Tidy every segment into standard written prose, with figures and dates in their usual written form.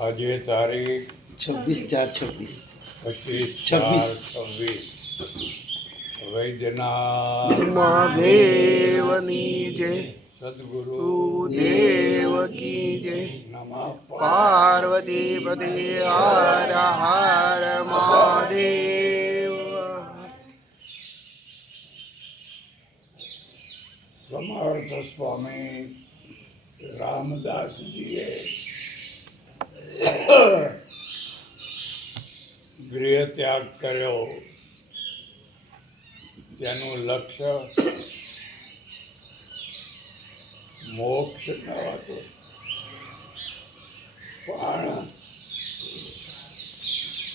આજે તારીખ 26/4/26 26/4/26 વૈદ્યનાથ મહાદેવની જય, સદગુરુ દેવ કી જય, નમઃ પાર્વતી પતે હર હર મહાદેવ. સમર્થ સ્વામી રામદાસજીએ ગૃહ ત્યાગ કર્યો. તેનું લક્ષ્ય મોક્ષ ન હતું, પણ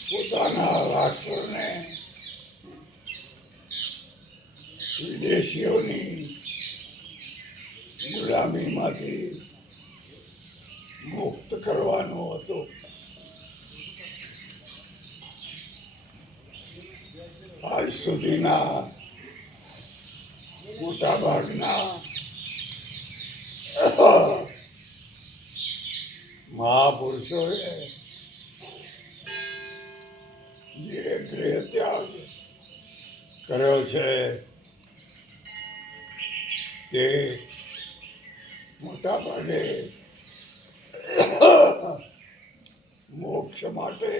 પોતાના રાષ્ટ્રને વિદેશીઓની ગુલામીમાંથી મુક્ત કરવાનો હતો. આજ સુધીના મોટાભાગના મહાપુરુષોએ જે ગૃહ ત્યાગ કર્યો છે તે મોટાભાગે મોક્ષ માટે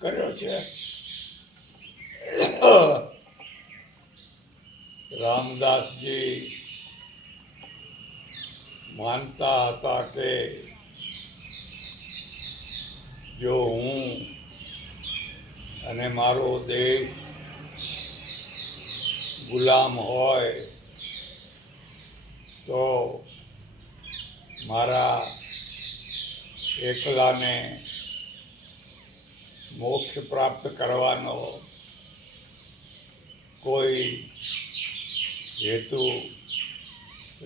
કર્યો છે. રામદાસજી માનતા હતા કે જો હું અને મારો દેશ ગુલામ હોય તો મારા એકલાને મોક્ષ પ્રાપ્ત કરવાનો કોઈ હેતુ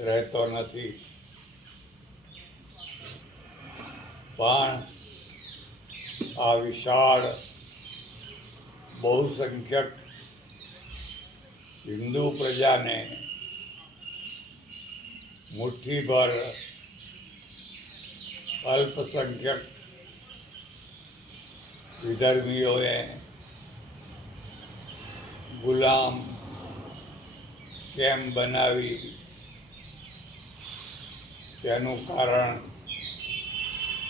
રહેતો નથી. પણ આ વિશાળ બહુસંખ્યક હિન્દુ પ્રજાને મુઠ્ઠીભર અલ્પસંખ્યક વિધર્મીઓએ ગુલામ કેમ બનાવી, તેનું કારણ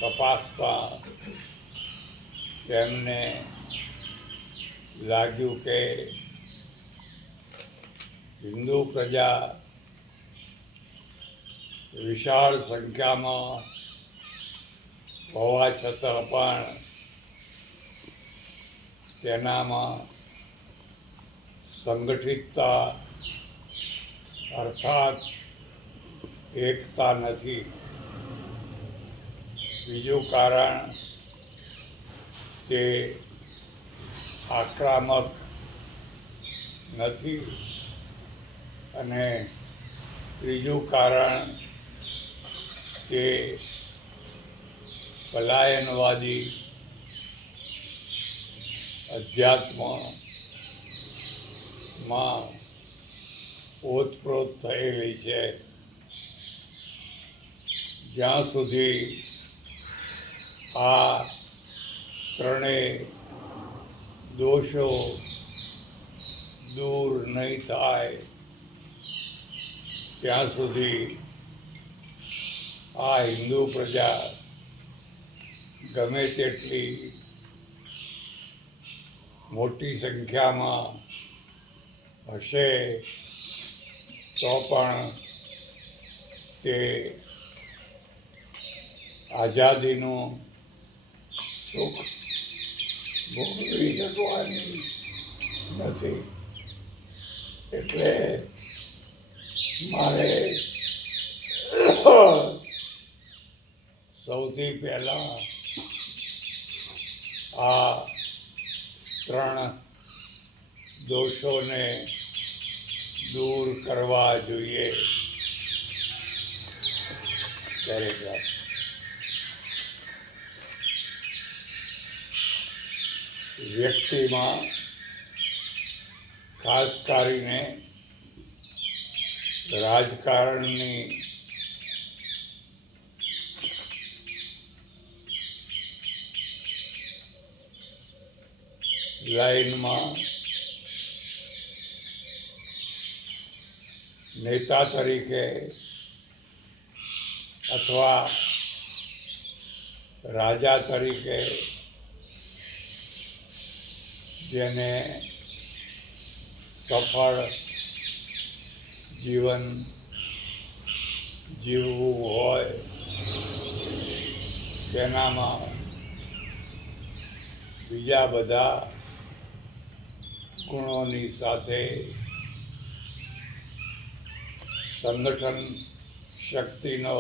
તપાસતા તેમને લાગ્યું કે હિન્દુ પ્રજા વિશાળ સંખ્યામાં હોવા છતાં પણ તેનામાં સંગઠિતતા અર્થાત એકતા નથી. બીજું કારણ તે આક્રમક નથી, અને ત્રીજું કારણ તે પલાયનવાદી અધ્યાત્મમાં ઓતપ્રોત થયેલી છે. જ્યાં સુધી આ ત્રણેય દોષો દૂર નહીં થાય ત્યાં સુધી આ હિન્દુ પ્રજા ગમે તેટલી મોટી સંખ્યામાં હશે તો પણ તે આઝાદીનું સુખ ભોગવી શકવાની નથી. એટલે મારે સૌથી પહેલાં આ ત્રણ દોષોને દૂર કરવા જોઈએ. દરેક વ્યક્તિમાં ખાસ કરીને રાજકારણની લાઈનમાં નેતા તરીકે અથવા રાજા તરીકે જેને સફળ જીવન જીવવું હોય તેનામાં બીજા બધા ગુણોની સાથે સંગઠન શક્તિનો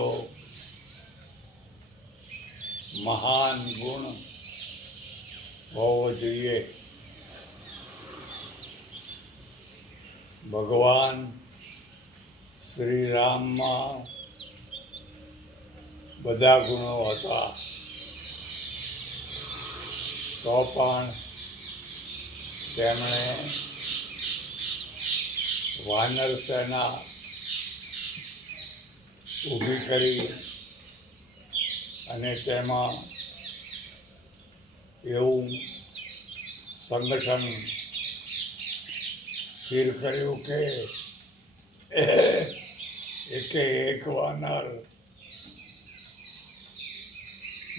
મહાન ગુણ હોવો જોઈએ. ભગવાન શ્રી રામમાં બધા ગુણો હતા, તો પણ તેમણે વાનર સેના ઊભી કરી અને તેમાં એવું સંગઠન સ્થિર કર્યું કે એકે એક વાનર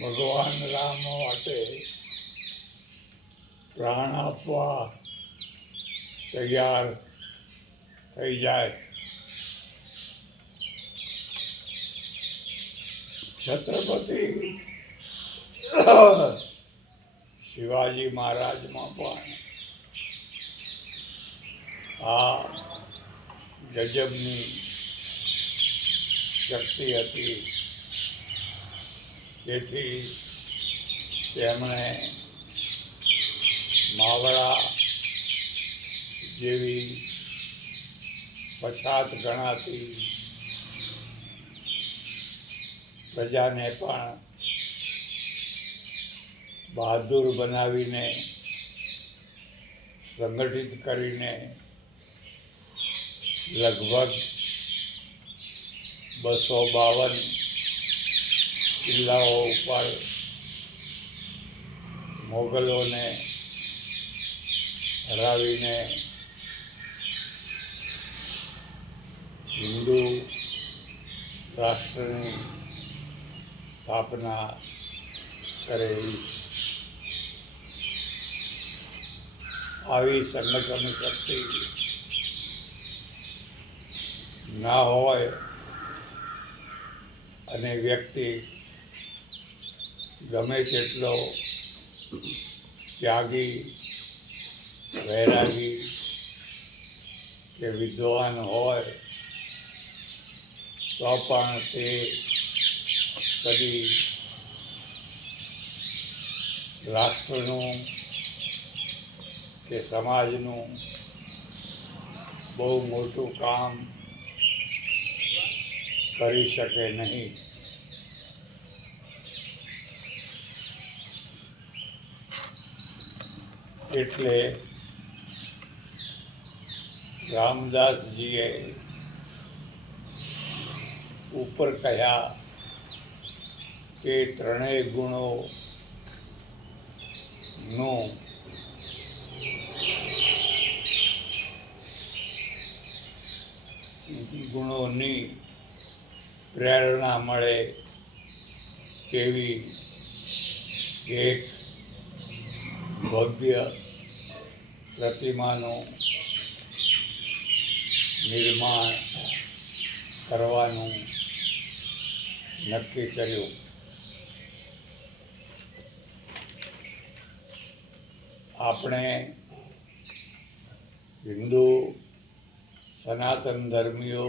ભગવાન રામ માટે પ્રાણ આપવા તૈયાર થઈ જાય. છત્રપતિ શિવાજી મહારાજમાં પણ આ ગજબની શક્તિ હતી. તેથી તેમણે માવડા જેવી પછાત ગણાતી પ્રજાને પણ બહાદુર બનાવીને સંગઠિત કરીને લગભગ 252 જિલ્લાઓ ઉપર મોગલોને હરાવીને હિન્દુ રાષ્ટ્રની સ્થાપના કરેલી. આવી સંગઠન શક્તિ ના હોય અને વ્યક્તિ ગમે તેટલો ત્યાગી, વૈરાગી કે વિદ્વાન હોય તો પણ તે કદી રાષ્ટ્રનું કે સમાજનું બહુ મોટું કામ કરી શકે નહીં. એટલે રામદાસજીએ ઉપર કહ્યા કે ત્રણેય ગુણોની પ્રેરણા મળે તેવી એક ભવ્ય પ્રતિમાનું નિર્માણ કરવાનું નક્કી કર્યું. આપણે હિન્દુ સનાતન ધર્મીઓ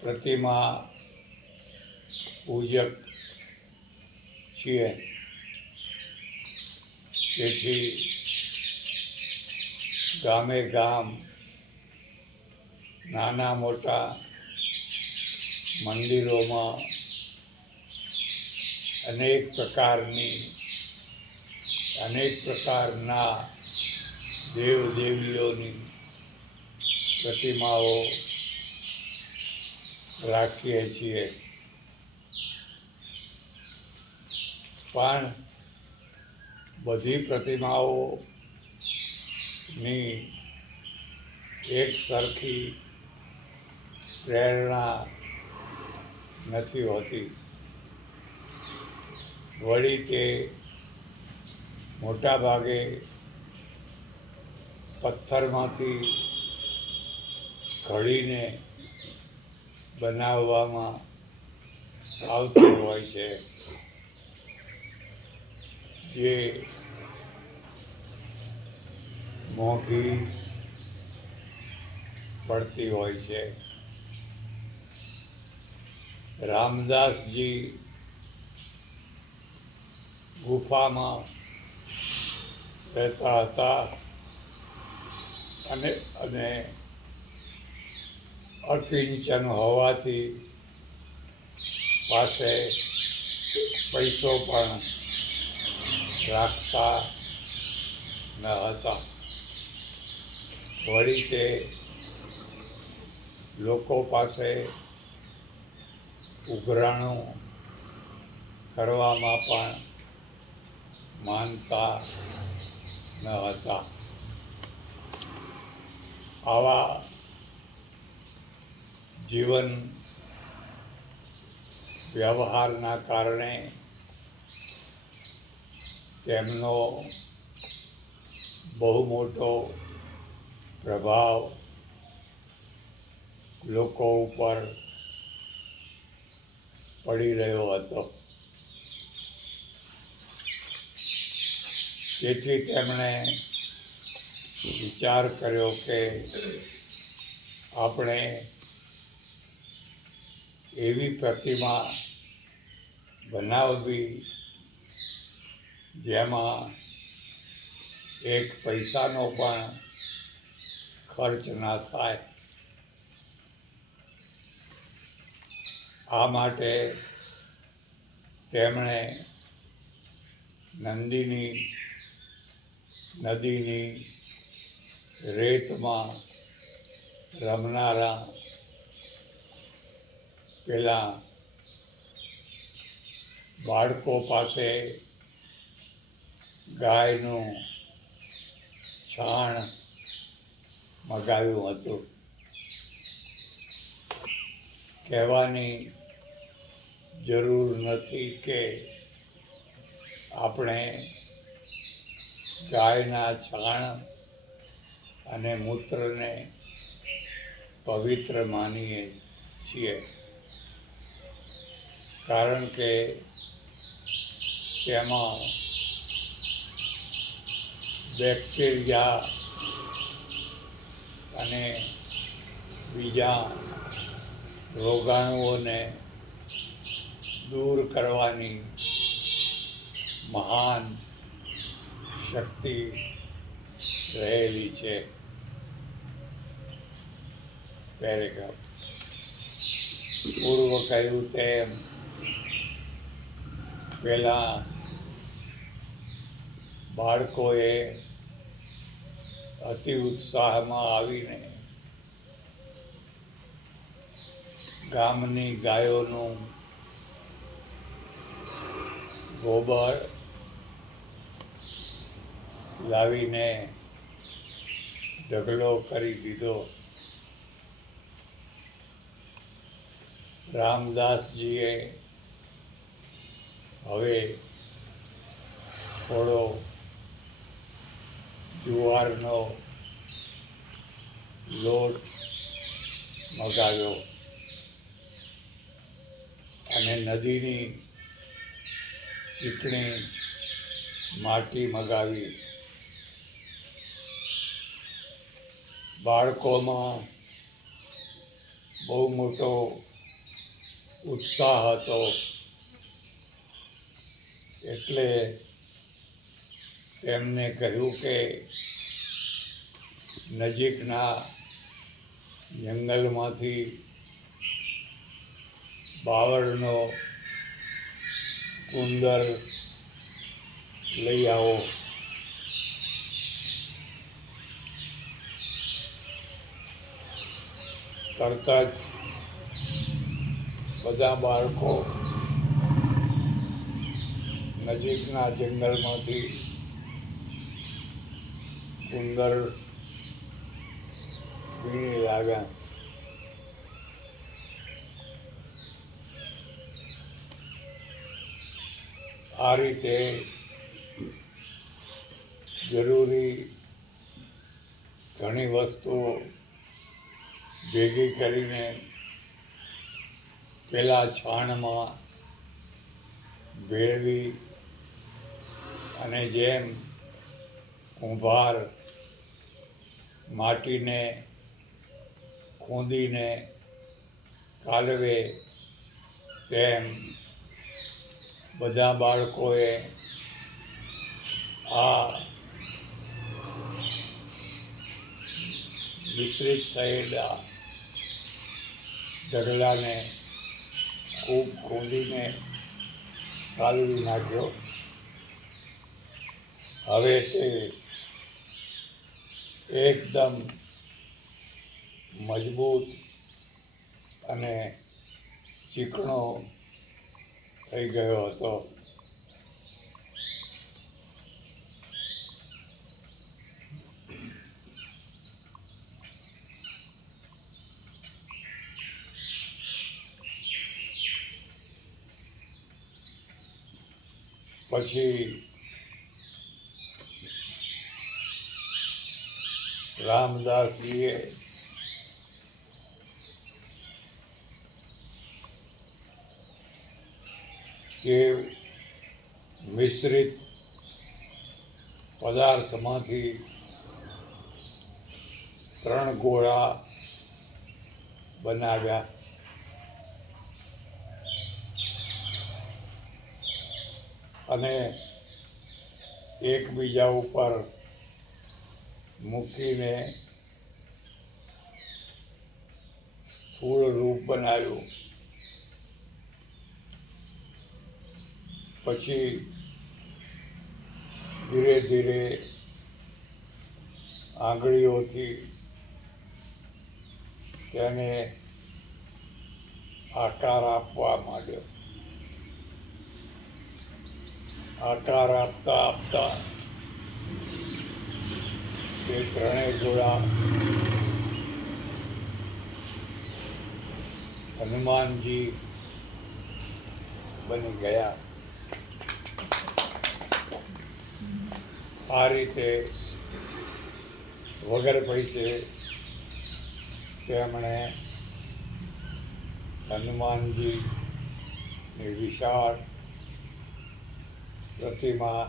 પ્રતિમા પૂજક છીએ. તેથી ગામે ગામ નાના મોટા મંદિરોમાં અનેક પ્રકારના દેવ દેવીઓની પ્રતિમાઓ રાખીએ છીએ. પણ બધી પ્રતિમાઓની એક સરખી પ્રેરણા નથી હોતી. વળી તે મોટા ભાગે પથ્થરમાંથી ઘડીને બનાવવામાં આવતી હોય છે, જે મોંઘી પડતી હોય છે. રામદાસજી ગુફામાં રહેતા હતા અને અકિંચન હોવાથી પાસે પૈસો પણ રાખતા ન હતા. વળી તે લોકો પાસે ઉઘરાણું કરવામાં પણ માનતા ન હતા. આવા જીવન વ્યવહારના કારણે તેમનો બહુ મોટો પ્રભાવ લોકો ઉપર પડી રહ્યો હતો. તેથી તેમણે વિચાર કર્યો કે આપણે એવી પ્રતિમા બનાવવી જેમાં એક પૈસાનો પણ ખર્ચ ના થાય. આ માટે તેમણે નદીની રેતમાં રમનારા પેલા બાળકો પાસે ગાયનું છાણ મગાવ્યું હતું. કહેવાની જરૂર નથી કે આપણે ગાયના છાણ અને મૂત્રને પવિત્ર માનીએ છીએ, કારણ કે તેમાં બેક્ટેરિયા અને બીજા રોગાણુઓને દૂર કરવાની મહાન શક્તિ રહેલી છે. પેરેગ્રાફ. પૂર્વ કહ્યું તેમ પેલા બાળકોએ અતિ ઉત્સાહમાં આવીને ગામની ગાયોનું ગોબર લાવીને ઢગલો કરી દીધો. રામદાસજીએ હવે થોડો જુવારનો લોટ મગાવ્યો અને નદીની ચીકણી માટી મગાવી. બાળકોમાં બહુ મોટો ઉત્સાહ હતો, એટલે તેમને કહ્યું કે નજીકના જંગલમાંથી બાવળનો કુંદર લઈ આવો. તરત જ બધા બાળકો નજીકના જંગલમાંથી સુંદર વીણી લાગ્યા. આ રીતે જરૂરી ઘણી વસ્તુઓ ભેગી કરીને પેલા છાણમાં ભેળવી અને જેમ કુંભાર માટીને ખૂંદીને કાલવે તેમ બધા બાળકોએ આ મિશ્રિત થયેલા ઢગલાને ખૂબ ખૂંદીને કાલવી નાખ્યો. હવે તે એકદમ મજબૂત અને ચીકણો થઈ ગયો હતો. પછી રામદાસજીએ તે મિશ્રિત પદાર્થમાંથી 3 ગોળા બનાવ્યા. અને એકબીજા ઉપર મૂકીને સ્થૂળ રૂપ બનાવ્યું. પછી ધીરે ધીરે આંગળીઓથી તેને આકાર આપવા માંડ્યો. આકાર આપતા આપતા તે 3 ગોળા હનુમાનજી બની ગયા. આ રીતે વગર પૈસે તેમણે હનુમાનજીની વિશાળ પ્રતિમા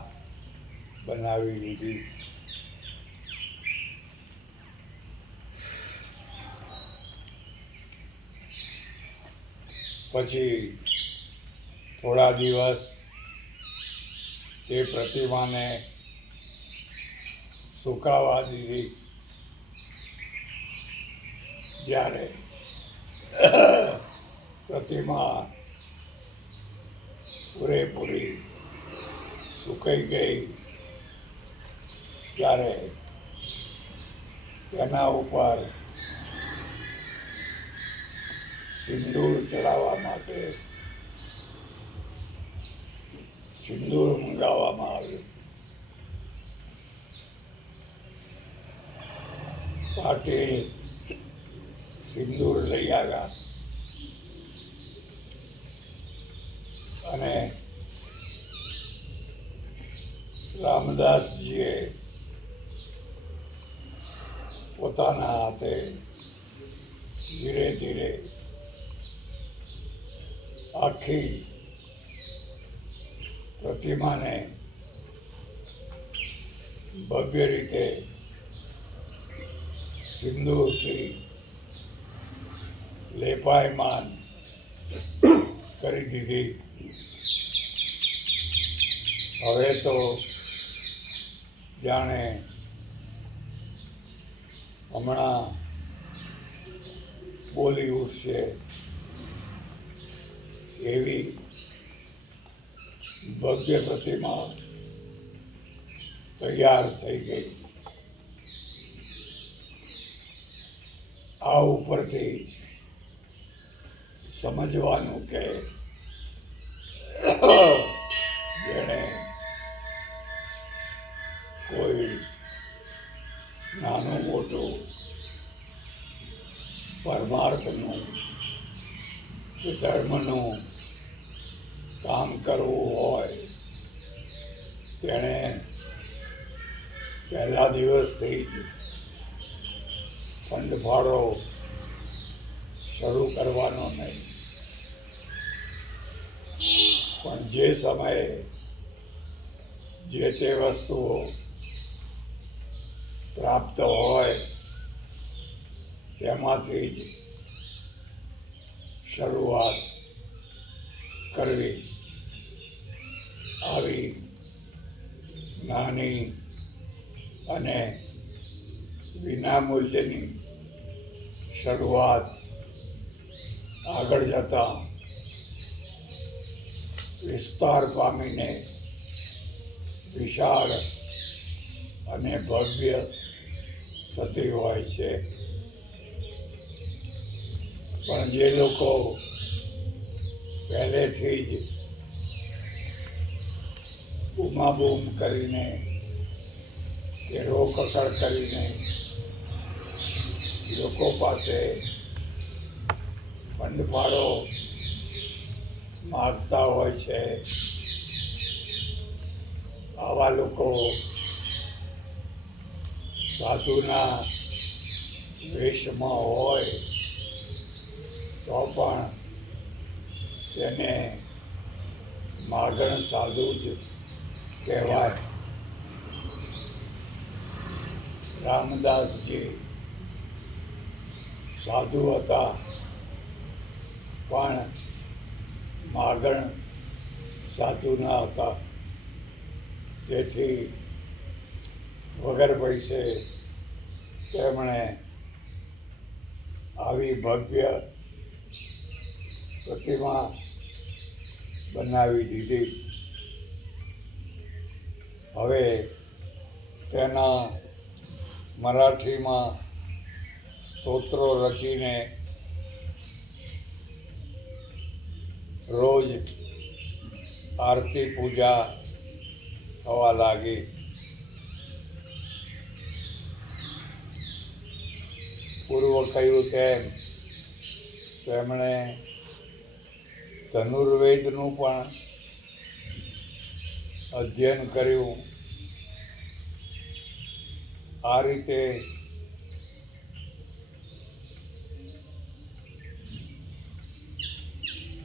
બનાવી લીધી. પછી થોડા દિવસ તે પ્રતિમાને સુકાવા દીધી. જ્યારે પ્રતિમા પૂરેપૂરી સુકાઈ ગઈ ત્યારે તેના ઉપર સિંદૂર ચડાવવા માટે સિંદૂર મંગાવવામાં આવ્યું. પાટીલ સિંદૂર લઈ આવ્યા અને રામદાસજીએ પોતાના હાથે ધીરે ધીરે આખી પ્રતિમાને ભવ્ય રીતે સિંદૂરથી લેપાયમાન કરી દીધી. હવે તો જાણે હમણાં બોલી ઉઠશે એવી ભવ્ય પ્રતિમા તૈયાર થઈ ગઈ. આ ઉપરથી સમજવાનું કે જેણે કોઈ કે ધર્મનું કામ કરવું હોય તેણે પહેલા દિવસથી જ ફંડફાળો શરૂ કરવાનો નહીં, પણ જે સમયે જે તે વસ્તુઓ પ્રાપ્ત હોય તેમાંથી જ શરૂઆત કરવી. આવી નાની અને વિનામૂલ્યની શરૂઆત આગળ જતાં વિસ્તાર પામીને વિશાળ અને ભવ્ય થતી હોય છે. પણ જે લોકો પહેલેથી જ બૂમાબૂમ કરીને કે રોકકળ કરીને લોકો પાસે ફંડફાળો માગતા હોય છે, આવા લોકો સાધુના વેશમાં હોય તો પણ તેને માગણ સાધુ જ કહેવાય. રામદાસજી સાધુ હતા પણ માગણ સાધુ ન હતા, તેથી વગર પૈસે તેમણે આવી ભવ્ય પ્રતિમા બનાવી દીધી. હવે તેના મરાઠીમાં સ્તોત્રો રચીને રોજ આરતી પૂજા થવા લાગી. પૂર્વ કહ્યું તેમ તેમણે ધનુર્વેદનું પણ અધ્યયન કર્યું. આ રીતે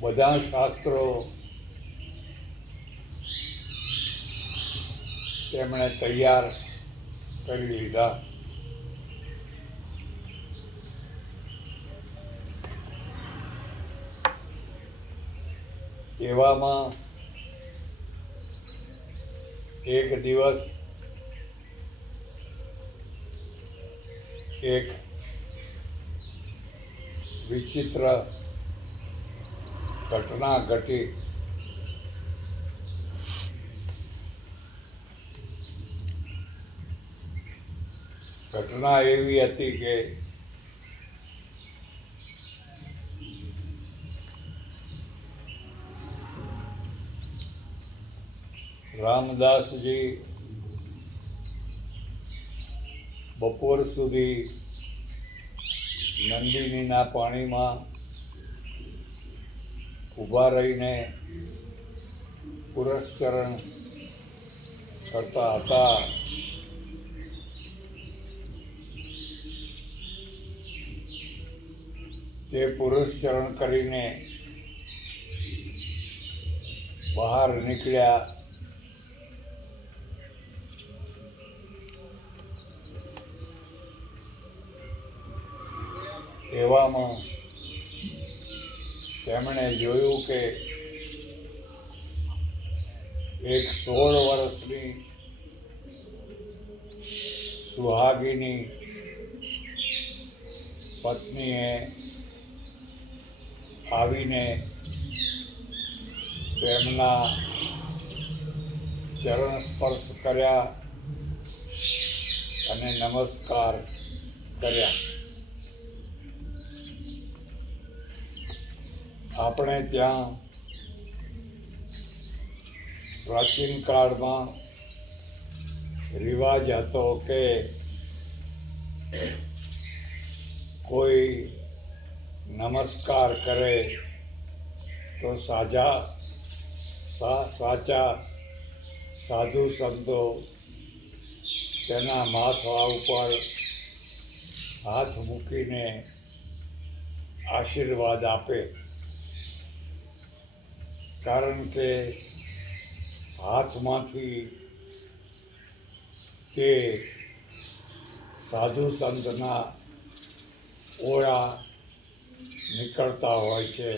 બધા શાસ્ત્રો તેમણે તૈયાર કરી લીધા. એવામાં એક દિવસ એક વિચિત્ર ઘટના ઘટી. ઘટના એવી હતી કે રામદાસજી બપોર સુધી નંદિનીના પાણીમાં ઊભા રહીને પુરસ્ચરણ કરતા હતા. તે પુરસ્ચરણ કરીને બહાર નીકળ્યા. એવામાં તેમણે જોયું કે એક 16 વર્ષની સુહાગીની પત્નીએ આવીને તેમના ચરણ સ્પર્શ કર્યા અને નમસ્કાર કર્યા. આપણે ત્યાં પ્રાચીન કાળમાં રિવાજ હતો કે કોઈ નમસ્કાર કરે તો સાચા સાધુ સંતો તેના માથા ઉપર હાથ મૂકીને આશીર્વાદ આપે. કારણ કે હાથમાંથી તે સાધુ સંતના ઓળા નીકળતા હોય છે.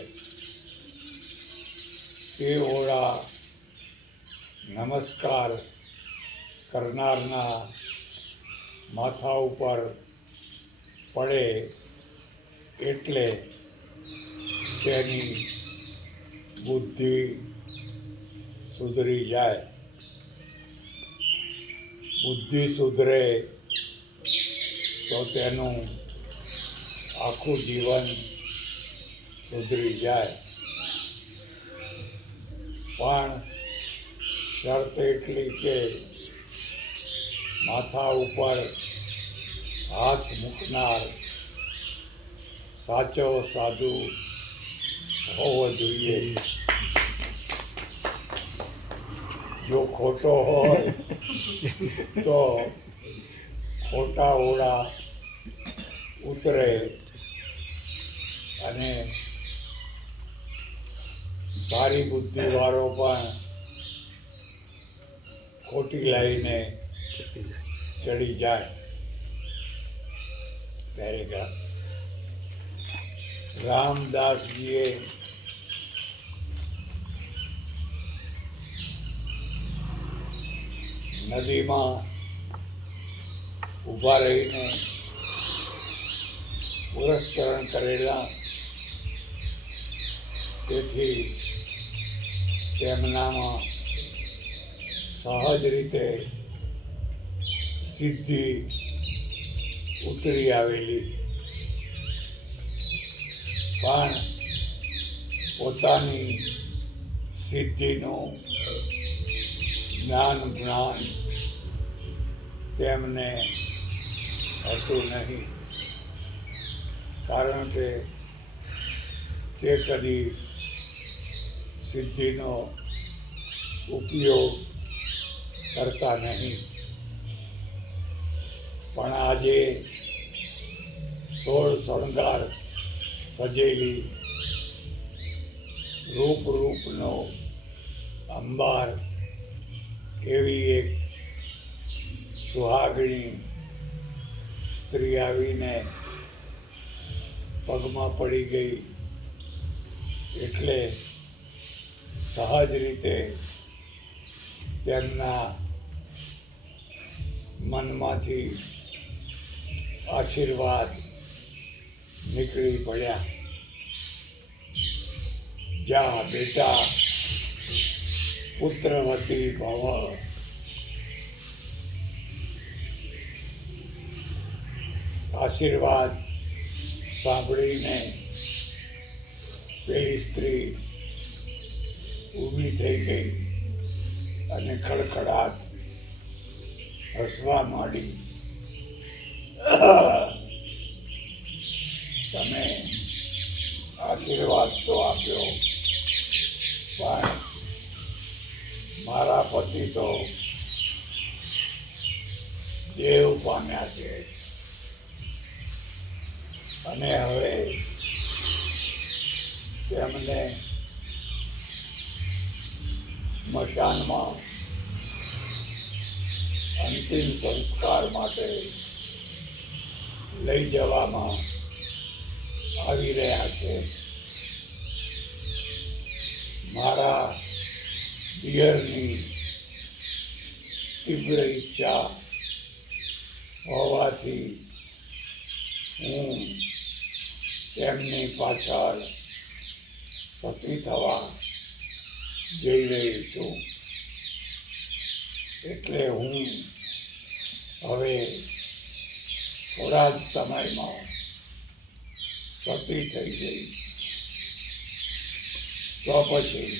તે ઓળા નમસ્કાર કરનારના માથા ઉપર પડે એટલે તેની બુદ્ધિ સુધરી જાય. બુદ્ધિ સુધરે તો તેનું આખું જીવન સુધરી જાય. પણ શરત એટલી કે માથા ઉપર હાથ મૂકનાર સાચો સાધુ હોવો જોઈએ. જો ખોટો હોય તો ખોટા ઓળા ઉતરે અને સારી બુદ્ધિવાળો પણ ખોટી લાઈને ચડી જાય. પેરેગ્રાફ. રામદાસજીએ નદીમાં ઊભા રહીને પુરસ્ચરણ કરેલા, તેથી તેમનામાં સહજ રીતે સિદ્ધિ ઉતરી આવેલી. પણ પોતાની સિદ્ધિનું જ્ઞાન તેમને હતું નહીં. કારણ કે તે કદી સિદ્ધિનો ઉપયોગ કરતા નહીં. પણ આજે 16 શણગાર સજેલી રૂપનો અંબાર એવી એક સુહાગણી સ્ત્રી આવીને પગમાં પડી ગઈ એટલે સહજ રીતે તેમના મનમાંથી આશીર્વાદ નીકળી પડ્યા. જા બેટા પુત્રવતી ભવ. આશીર્વાદ સાંભળીને પેલી સ્ત્રી ઊભી થઈ ગઈ અને ખડખડાટ હસવા માંડી. તમે આશીર્વાદ તો આપ્યો, પણ મારા પતિ તો દેવ પામ્યા છે અને હવે તેમને સ્મશાનમાં અંતિમ સંસ્કાર માટે લઈ જવામાં આવી રહ્યા છે. મારા પિયરની તીવ્ર ઈચ્છા હોવાથી હું તેમની પાછળ સતી થવા જઈ રહી છું. એટલે હું હવે થોડા જ સમયમાં સતી થઈ ગઈ. તો પછી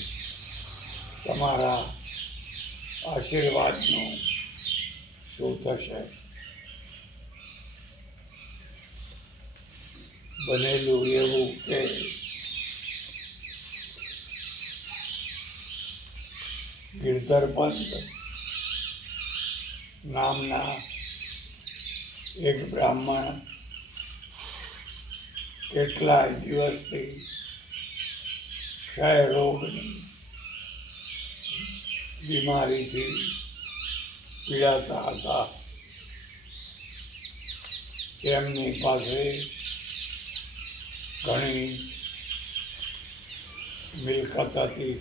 તમારા આશીર્વાદનું શું થશે? બનેલું એવું કે ગિરધર પંત નામના એક બ્રાહ્મણ કેટલાય દિવસથી ક્ષય રોગની બીમારીથી પીડાતા હતા. તેમની પાસે ઘણી મિલકત હતી,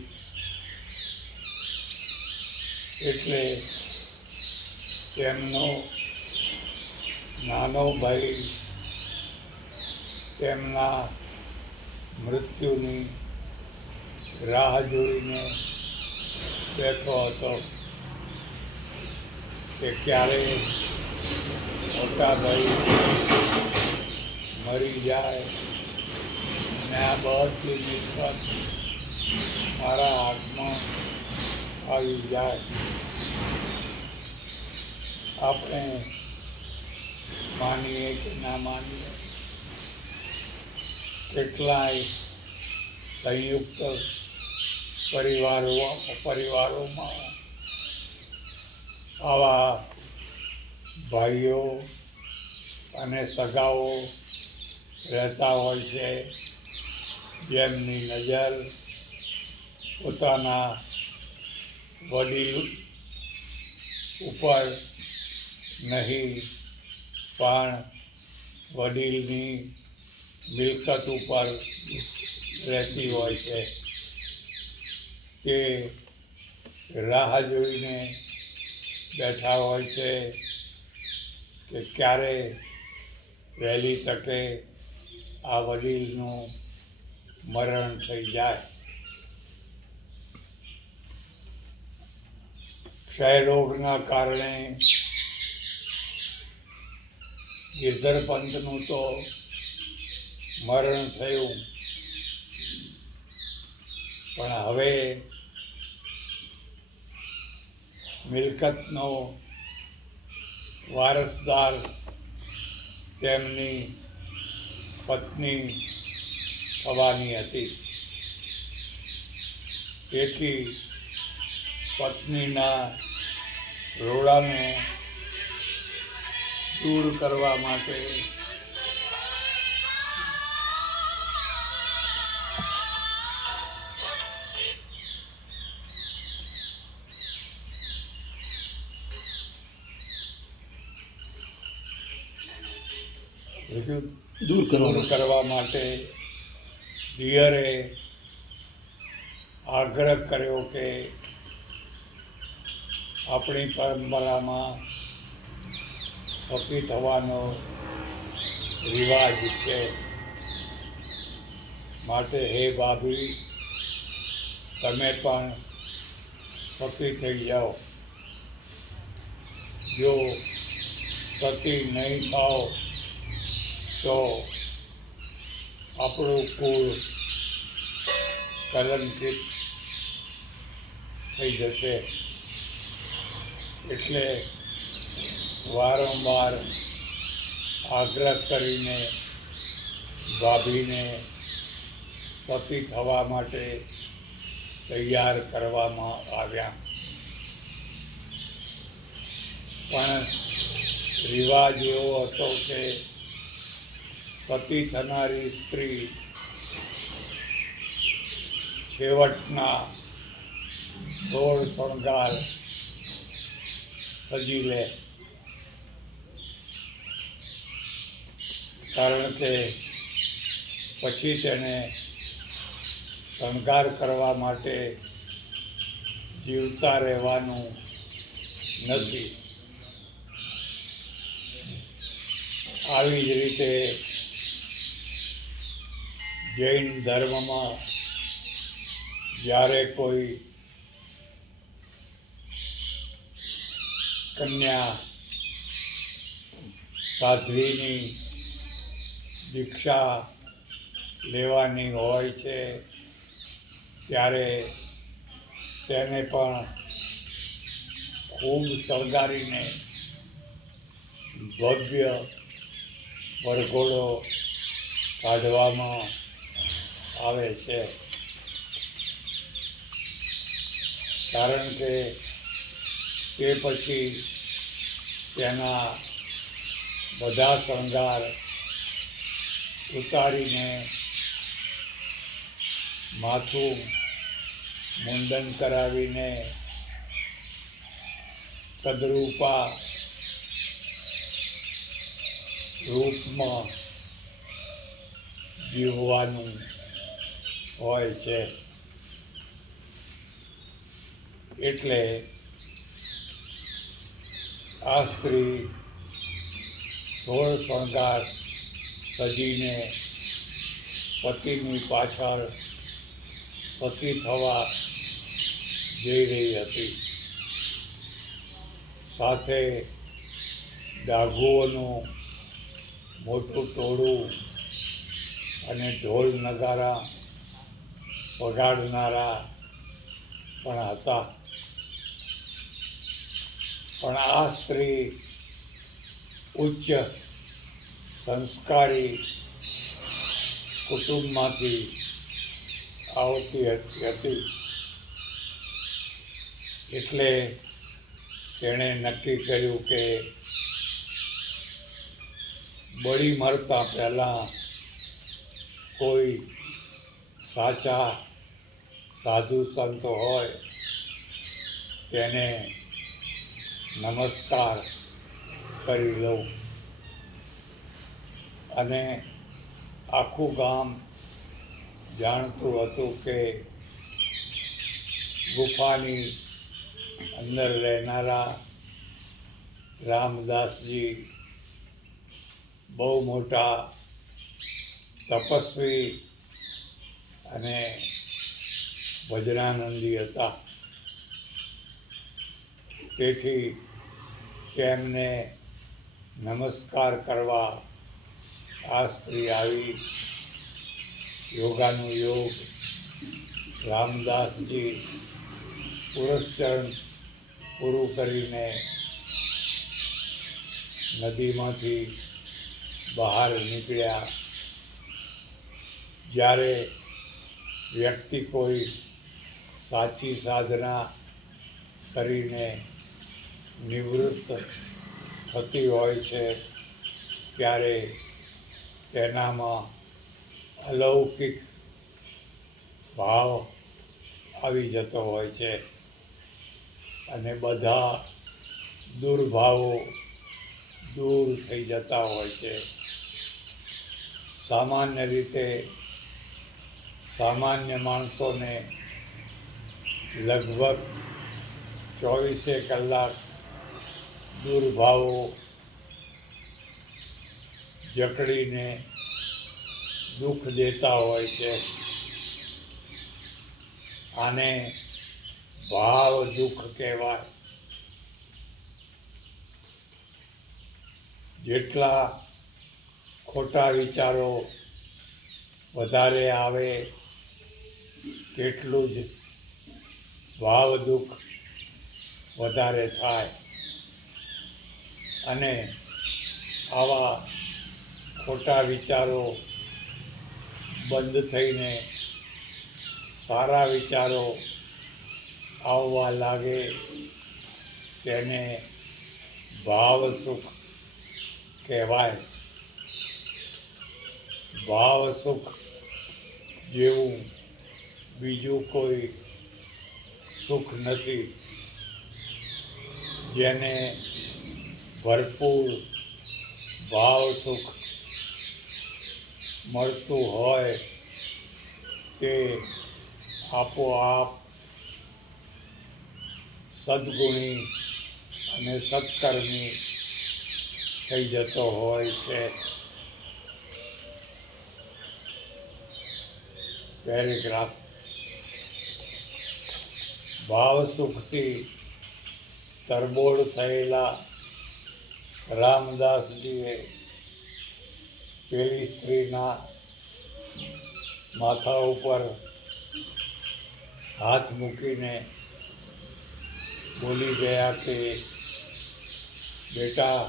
એટલે તેમનો નાનો ભાઈ તેમના મૃત્યુની રાહ જોઈને બેઠો હતો કે ક્યારે મોટા ભાઈ મરી જાય ને આ બધી મિલકત મારા હાથમાં આવી જાય. આપણે માનીએ કે ના માનીએ, કેટલાય સંયુક્ત પરિવારોમાં આવા ભાઈઓ અને સગાઓ રહેતા હોય છે, જેમની નજર પોતાના વડીલ ઉપર નહીં પણ વડીલની મિલકત ઉપર રહેતી હોય છે. તે રાહ જોઈને બેઠા હોય છે કે ક્યારે વહેલી તકે આ વડીલનું મરણ થઈ જાય. ક્ષય રોગના કારણે ગિરધર પંતનું તો મરણ થયું, પણ હવે મિલકતનો વારસદાર તેમની પત્ની થવાની હતી. તેથી પત્નીના રોડાને દૂર કરવા માટે દૂર કરવા માટે દિયરે આગ્રહ કર્યો કે આપણી પરંપરામાં સતી થવાનો રિવાજ છે, માટે હે ભાભી, તમે પણ સતી થઈ જાઓ. જો સતી નહીં થાઓ તો આપણું કુળ કલંકિત થઈ જશે. એટલે વારંવાર આગ્રહ કરીને ભાભીને સતી થવા માટે તૈયાર કરવામાં આવ્યા. પણ રિવાજ એવો હતો કે સતી થનારી સ્ત્રી છેવટના 16 શણગાર સજી લે, કારણ કે પછી તેને શણગાર કરવા માટે જીવતા રહેવાનું નથી. આવી જ રીતે જૈન ધર્મમાં જ્યારે કોઈ કન્યા સાધ્વીની દીક્ષા લેવાની હોય છે, ત્યારે તેને પણ ખૂબ શણગારીને ભવ્ય વરઘોડો કાઢવામાં આવે છે. કારણ કે તે પછી તેના બધા શણગાર ઉતારીને માથું મુંડન કરાવીને કદરૂપા રૂપમાં જીવવાનું હોય છે. એટલે આ સ્ત્રી 16 શણગાર સજીને પતિની પાછળ સતી થવા જઈ રહી હતી. સાથે ડાઘુઓનું મોટું ટોળું અને ઢોલ નગારા વગાડનારા પણ હતા. પણ આ સ્ત્રી ઉચ્ચ સંસ્કારી કુટુંબમાંથી આવતી હતી. એટલે તેણે નક્કી કર્યું કે બળી મરતા પહેલાં કોઈ સાચા સાધુ સંત હોય તેને નમસ્કાર કરી લઉં. અને આખું ગામ જાણતું હતું કે ગુફાની અંદર રહેનારા રામદાસજી બહુ મોટા તપસ્વી અને વજ્રાનંદી હતા. તેથી તેમને નમસ્કાર કરવા આ સ્ત્રી આવી. યોગાનું યોગ રામદાસજી પુરસ્ચરણ પૂરું કરીને નદીમાંથી બહાર નીકળ્યા. જ્યારે વ્યક્તિ કોઈ સાચી સાધના કરીને નિવૃત્ત થતી હોય છે ત્યારે તેનામાં અલૌકિક ભાવ આવી જતો હોય છે અને બધા દુર્ભાવો દૂર થઈ જતા હોય છે. સામાન્ય રીતે સામાન્ય માણસોને લગભગ 24 કલાક દુર્ભાવો જકડીને દુઃખ દેતા હોય છે. આને ભાવ દુઃખ કહેવાય. જેટલા ખોટા વિચારો વધારે આવે તેટલું જ ભાવ દુઃખ વધારે થાય. અને આવા ખોટા વિચારો બંધ થઈને સારા વિચારો આવવા લાગે તેને ભાવ સુખ કહેવાય. ભાવ સુખ જેવું બીજું કોઈ સુખ નથી. જેને ભરપૂર ભાવ સુખ મળતું હોય તે આપોઆપ સદ્ગુણી અને સત્કર્મી થઈ જતો હોય છે. પેરેગ્રાફ. ભાવ સુખથી તરબોળ થયેલા રામદાસજીએ પેલી સ્ત્રીના માથા ઉપર હાથ મૂકીને બોલી ગયા કે બેટા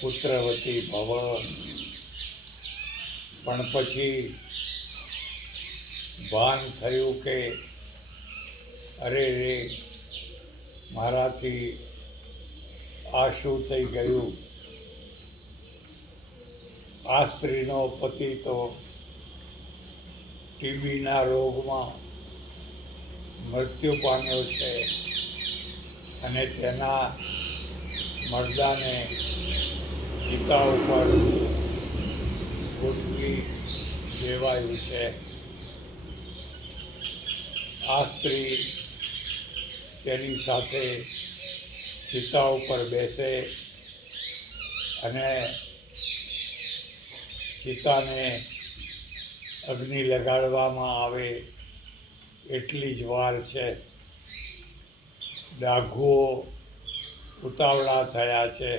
પુત્રવતી ભવ. પણ પછી ભાન થયું કે અરે રે, મારાથી આ શું થઈ ગયું? આ સ્ત્રીનો પતિ તો ટીબીના રોગમાં મૃત્યુ પામ્યો છે અને તેના મરદાને ચિતા ઉપર ગોઠવી દેવાયું છે. આ સ્ત્રી તેની સાથે ચિતા ઉપર બેસે અને ચિતાને અગ્નિ લગાડવામાં આવે એટલી જ વાર છે. ડાઘુઓ ઉતાવળા થયા છે.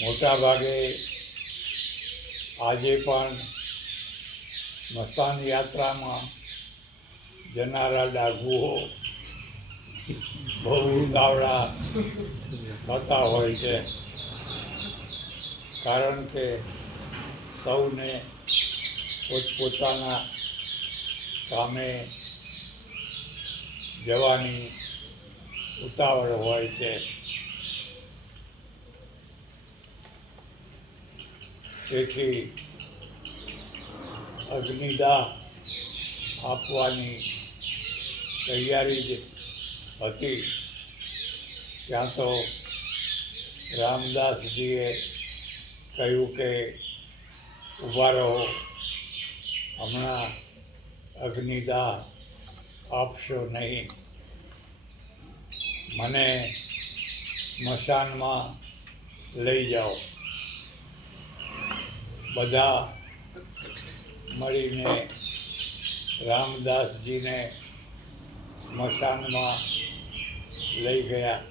મોટા ભાગે આજે પણ સ્મશાન યાત્રામાં જનારા ડાઘુઓ બહુ ઉતાવળા થતા હોય છે, કારણ કે સૌને પોતપોતાના કામે જવાની ઉતાવળ હોય છે. તેથી અગ્નિદાહ આપવાની તૈયારી જ હતી ત્યાં તો રામદાસજીએ કહ્યું કે ઊભા રહો, હમણાં અગ્નિદાહ આપશો નહીં, મને સ્મશાનમાં લઈ જાઓ. બધા મળીને રામદાસજીને સ્મશાનમાં લઈ ગયા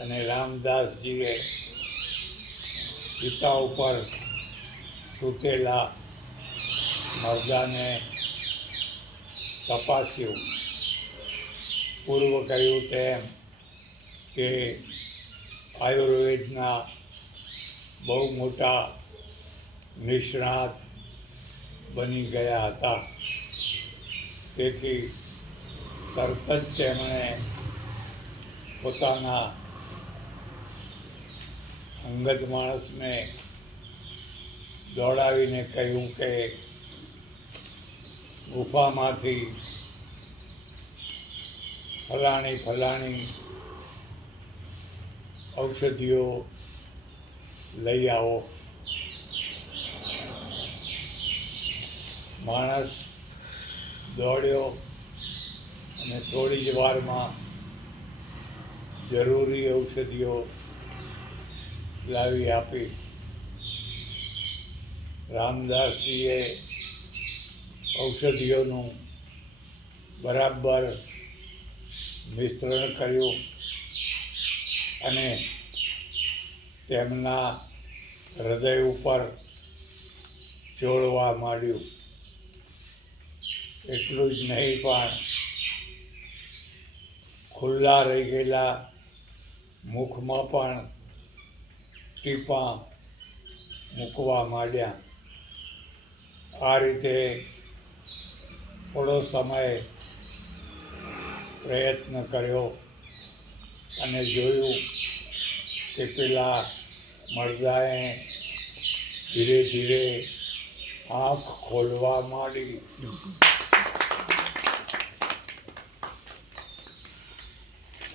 અને રામદાસજીએ ચિતા ઉપર સૂતેલા મરદાને તપાસ્યું. પૂર્વ કહ્યું તેમ કે આયુર્વેદના બહુ મોટા નિષ્ણાત બની ગયા હતા. તેથી તરત જ તેમણે પોતાના અંગત માણસને દોડાવીને કહ્યું કે ગુફામાંથી ફલાણી ઔષધિઓ લઈ આવો. માણસ દોડ્યો અને થોડી જ વારમાં જરૂરી ઔષધિઓ લાવી આપી. રામદાસજીએ ઔષધિઓનું બરાબર મિશ્રણ કર્યું અને તેમના હૃદય ઉપર ચોળવા માંડ્યું. એટલું જ નહીં પણ ખુલ્લા રહી ગયેલા મુખમાં પણ ટીપાં મૂકવા માંડ્યા. આ રીતે થોડો સમય પ્રયત્ન કર્યો અને જોયું કે પેલા મરદાએ ધીરે ધીરે આંખ ખોલવા માંડી.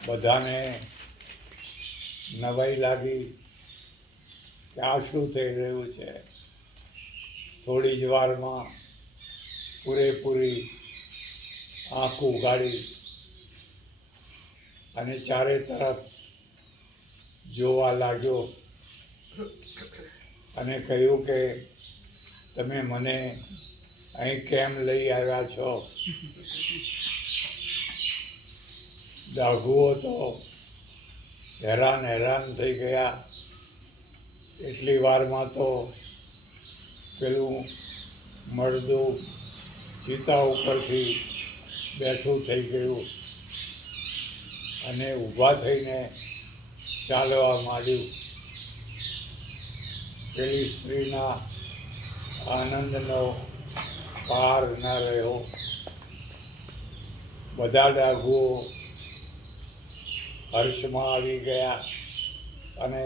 બધાને નવાઈ લાગી કે આ શું થઈ રહ્યું છે. થોડી જ વારમાં પૂરેપૂરી આંખ ઉઘાડી અને ચારે તરફ જોવા લાગ્યો અને કહ્યું કે તમે મને અહીં કેમ લઈ આવ્યા છો? ડાઘુઓ તો હેરાન થઈ ગયા. એટલી વારમાં તો પેલું મરદું ચિતા ઉપરથી બેઠું થઈ ગયું અને ઊભા થઈને ચાલવા માંડ્યું. પેલી સ્ત્રીના આનંદનો પાર ન રહ્યો. બધા ડાઘુઓ હર્ષમાં આવી ગયા અને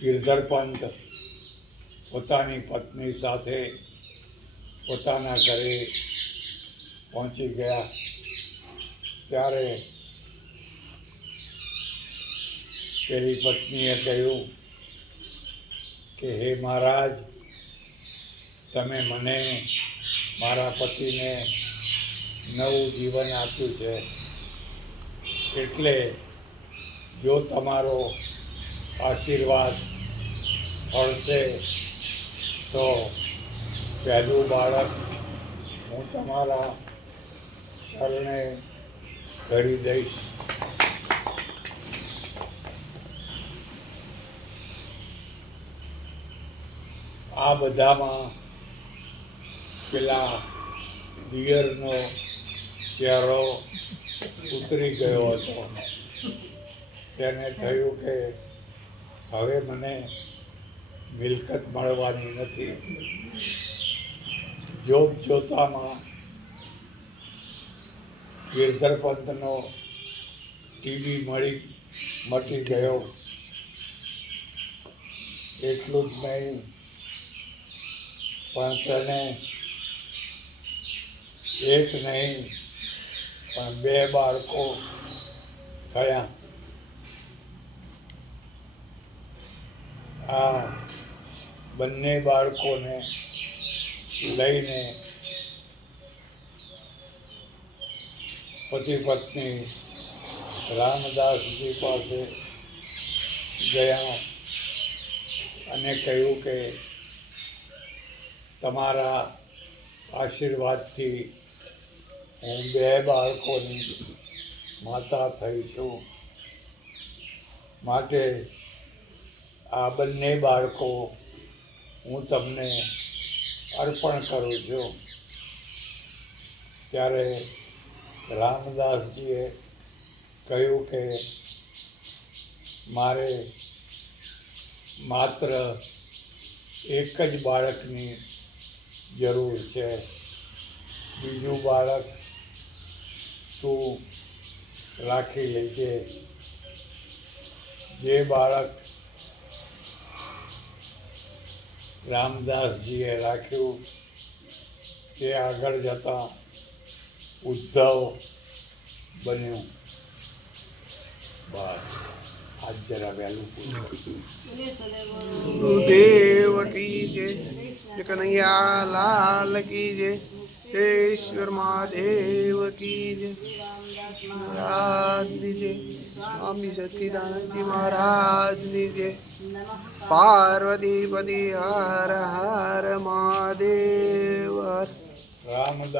ગિરધર પંત પોતાની પત્ની સાથે પોતાના ઘરે પહોંચી ગયા. ત્યારે પેલી પત્નીએ કહ્યું કે હે મહારાજ, તમે મને મારા પતિને નવું જીવન આપ્યું છે, એટલે જો તમારો આશીર્વાદ મળશે તો પહેલું બાળક હું તમારા શરણે ધરી દઈશ. આ બધામાં પેલા દિયરનો ચહેરો ઉતરી ગયો હતો. તેને થયું કે હવે મને મિલકત મળવાની નથી. જોતામાં ગિરધર પંતનો ટીવી મટી ગયો. એટલું જ નહીં, પણ તેને એક નહીં પણ 2 બાળકો થયા. આ બંને બાળકોને લઈને પતિ પત્ની રામદાસજી પાસે ગયા અને કહ્યું કે તમારા આશીર્વાદથી હું 2 બાળકોની માતા થઈ છું, માટે આ બંને બાળકો હું તમને અર્પણ કરું છું. ત્યારે રામદાસજીએ કહ્યું કે મારે માત્ર એક જ બાળકની જરૂર છે. બીજું બાળક તું રાખી લેજે. જે બાળક રામદાસજીએ રાખ્યું તે આગળ જતાં ઉદ્ધવ બન્યું. બસ આજ જરા વહેલું પૂછ્યું. ગુરુદેવ કી જય. કનૈયા લાલ કી જય. ઈશ્વર મહાદેવ કી જય. મહારાજની જય. સ્વામી સચ્ચિદાનંદજી મહારાજની જય. પાર્વતીપતિ હર હર મહાદેવ. રામદાસ